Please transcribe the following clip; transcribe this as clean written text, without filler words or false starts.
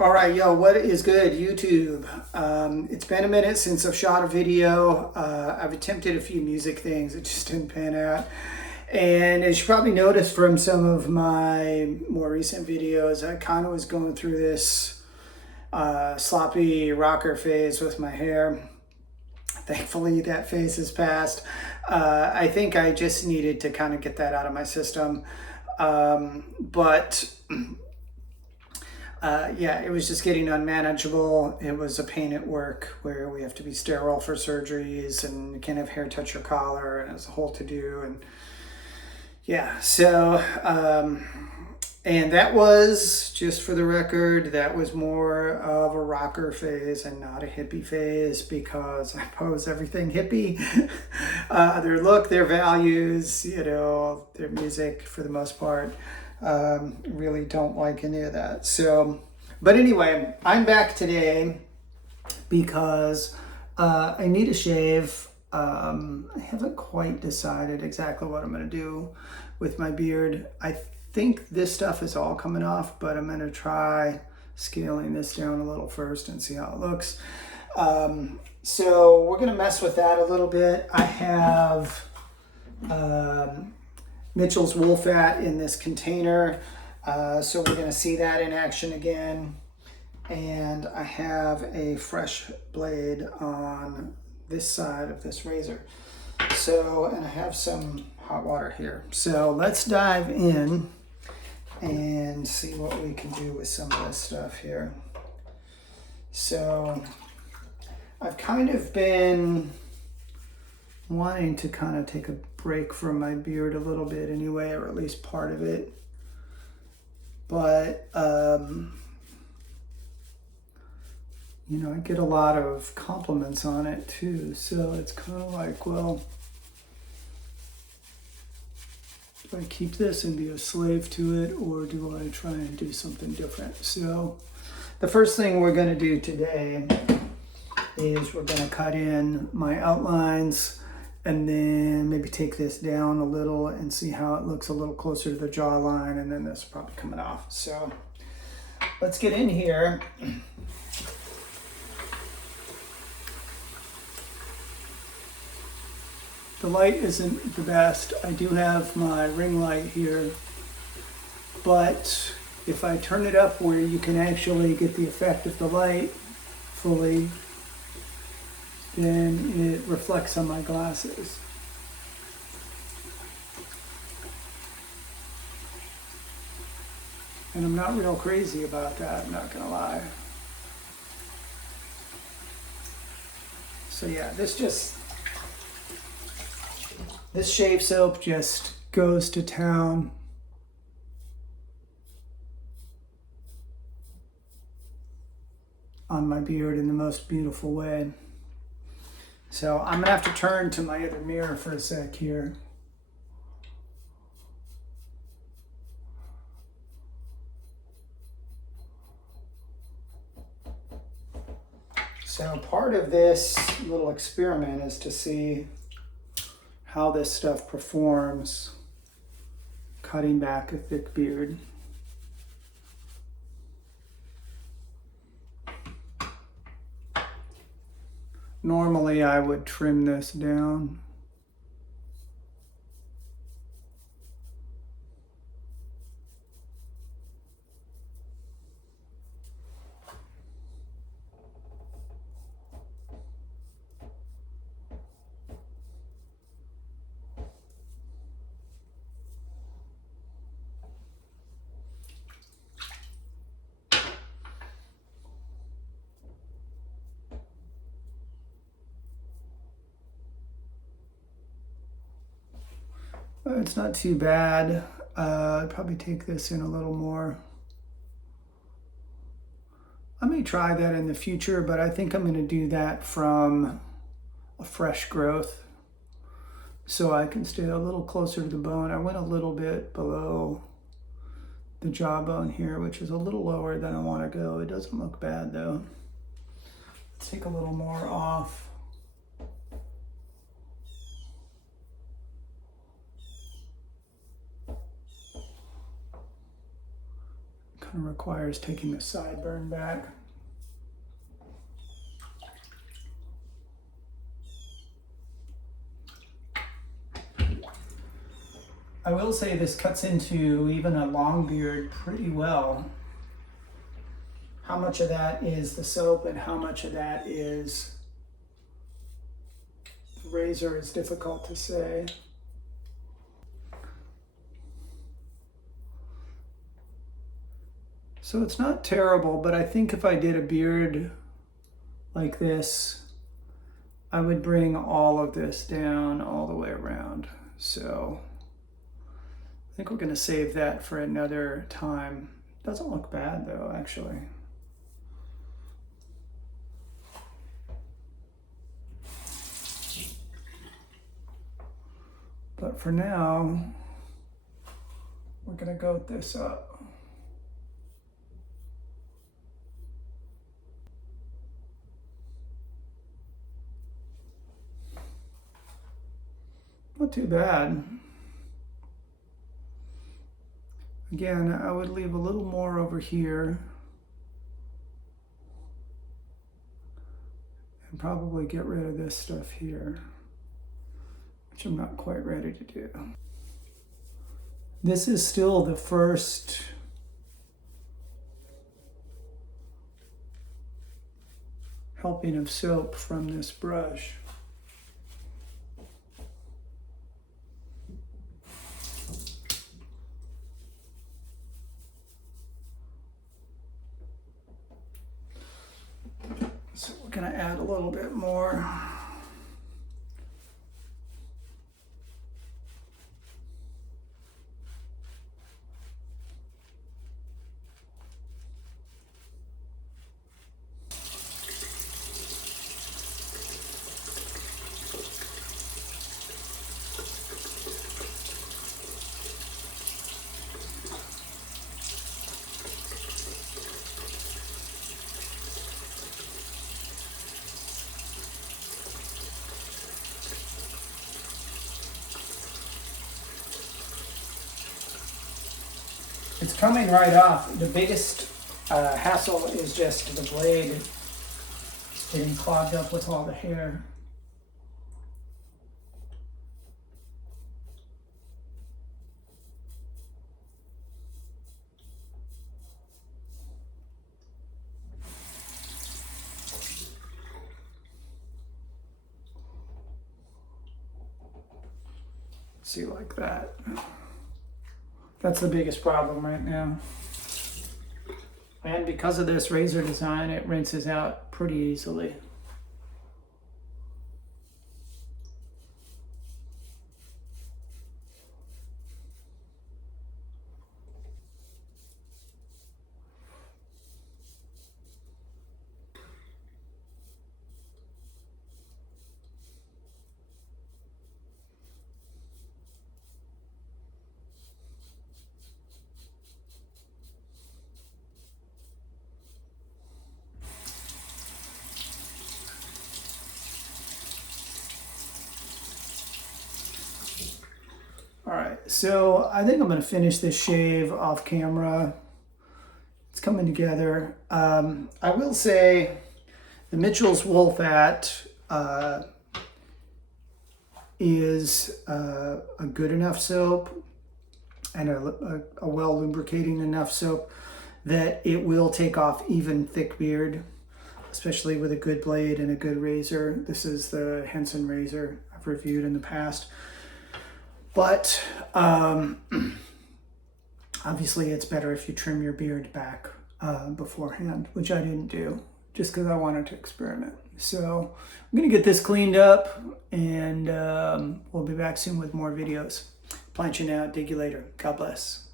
All right, yo, what is good, YouTube? It's been a minute since I've shot a video. I've attempted a few music things, it just didn't pan out. And as you probably noticed from some of my more recent videos, I kind of was going through this sloppy rocker phase with my hair. Thankfully, that phase has passed. I think I just needed to kind of get that out of my system. But yeah, it was just getting unmanageable. It was a pain at work where we have to be sterile for surgeries and you can't have hair touch your collar, and it's a whole to do. And yeah, so, and that was, just for the record, that was more of a rocker phase and not a hippie phase, because I oppose everything hippie. Their look, their values, their music for the most part. Really don't like any of that. So, but anyway, I'm back today because I need a shave. I haven't quite decided exactly what I'm going to do with my beard. I think this stuff is all coming off, but I'm going to try scaling this down a little first and see how it looks. So we're going to mess with that a little bit. I have Mitchell's wool fat in this container, so we're going to see that in action again. And I have a fresh blade on this side of this razor. So, and I have some hot water here. So let's dive in and see what we can do with some of this stuff here. So I've kind of been wanting to kind of take a break from my beard a little bit anyway, or at least part of it. But, I get a lot of compliments on it too. So it's kind of like, well, do I keep this and be a slave to it, or do I try and do something different? So the first thing we're going to do today is we're going to cut in my outlines and then maybe take this down a little and see how it looks a little closer to the jawline, and then this is probably coming off. So let's get in here. The light isn't the best. I do have my ring light here, but if I turn it up where you can actually get the effect of the light fully, then it reflects on my glasses. And I'm not real crazy about that, I'm not gonna lie. So yeah, this shave soap just goes to town. On my beard in the most beautiful way. So I'm gonna have to turn to my other mirror for a sec here. So part of this little experiment is to see how this stuff performs cutting back a thick beard. Normally I would trim this down. It's not too bad. I'd probably take this in a little more. I may try that in the future, but I think I'm going to do that from a fresh growth so I can stay a little closer to the bone. I went a little bit below the jawbone here, which is a little lower than I want to go. It doesn't look bad though. Let's take a little more off. Kind of requires taking the sideburn back. I will say this cuts into even a long beard pretty well. How much of that is the soap and how much of that is the razor is difficult to say. So it's not terrible, but I think if I did a beard like this, I would bring all of this down all the way around. So I think we're going to save that for another time. Doesn't look bad though, actually. But for now, we're going to goat this up. Not too bad. Again, I would leave a little more over here and probably get rid of this stuff here, which I'm not quite ready to do. This is still the first helping of soap from this brush. So we're going to add a little bit more. It's coming right off. The biggest hassle is just the blade getting clogged up with all the hair. See, like that. That's the biggest problem right now. And because of this razor design, it rinses out pretty easily. All right, so I think I'm gonna finish this shave off camera. It's coming together. I will say the Mitchell's Wool Fat is a good enough soap and a well lubricating enough soap that it will take off even thick beard, especially with a good blade and a good razor. This is the Henson Razor I've reviewed in the past. But obviously it's better if you trim your beard back beforehand, which I didn't do just because I wanted to experiment. So I'm gonna get this cleaned up and we'll be back soon with more videos. Planching out, dig you later. God bless.